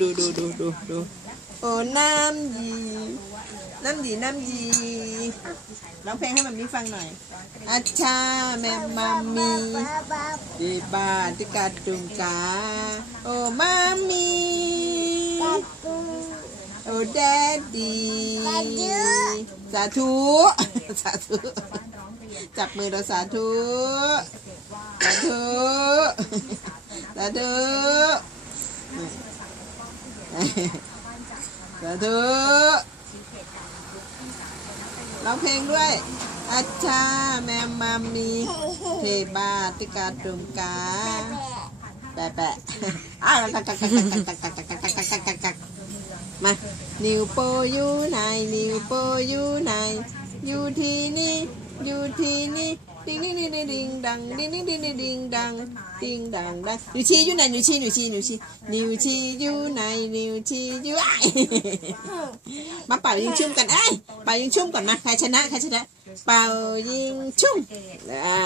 ดูดูดูดูดูโอ้น้ำหยีน้ำหยีน้ำหยีร้องเพลงให้มันมีฟังหน่อยอาชาแม่มามีดีบาติกาตุงกาโอ้มามีโอ้แดดดีสาธุสาธุจับมือเราสาธุสาธุสาธุ สาธุร้องเพลงด้วย อาชาแมมมามีเทบาติกาตุมกา แปะแปะอ้าวกักกักกักกักกักกักกักกักกักกักกักกักมา นิวโปอยู่ไหน นิวโปอยู่ไหน อยู่ที่นี่ อยู่ที่นี่ ดิงดิงดิงดิงดิงดังดิงดิงดิงดิงดิงดังดิงดังดังนิวชีอยู่ไหนนิวชีนิวชีนิวชีนิวชีอยู่ไหนนิวชีอยู่ไอมาเป่ายิงชุ่มกันไอ้เป่ายิงชุ่มก่อนมาใครชนะใครชนะ เป่ายิงชุ่มอ่า